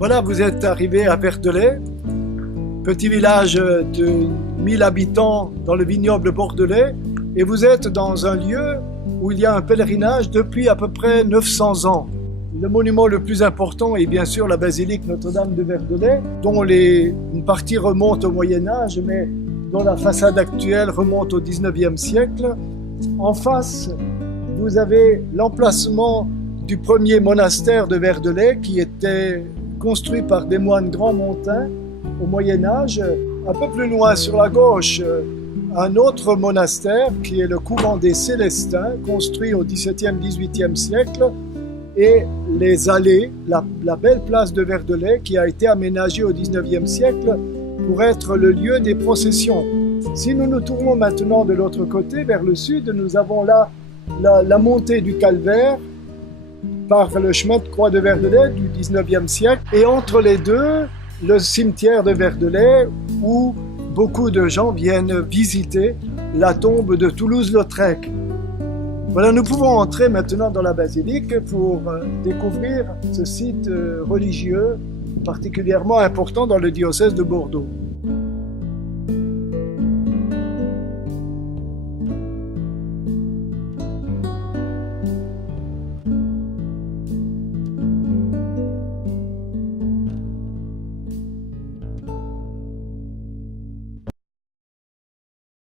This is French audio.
Voilà, vous êtes arrivé à Verdelais, petit village de 1000 habitants dans le vignoble bordelais, et vous êtes dans un lieu où il y a un pèlerinage depuis à peu près 900 ans. Le monument le plus important est bien sûr la basilique Notre-Dame de Verdelais, dont une partie remonte au Moyen-Âge, mais dont la façade actuelle remonte au XIXe siècle. En face, vous avez l'emplacement du premier monastère de Verdelais qui était construit par des moines grandmontains au Moyen-Âge. Un peu plus loin sur la gauche, un autre monastère qui est le couvent des Célestins, construit au XVIIe, XVIIIe siècle, et les allées, la belle place de Verdelais qui a été aménagée au XIXe siècle pour être le lieu des processions. Si nous nous tournons maintenant de l'autre côté, vers le sud, nous avons là la montée du Calvaire par le chemin de croix de Verdelais du XIXe siècle, et entre les deux, le cimetière de Verdelais où beaucoup de gens viennent visiter la tombe de Toulouse-Lautrec. Voilà, nous pouvons entrer maintenant dans la basilique pour découvrir ce site religieux particulièrement important dans le diocèse de Bordeaux.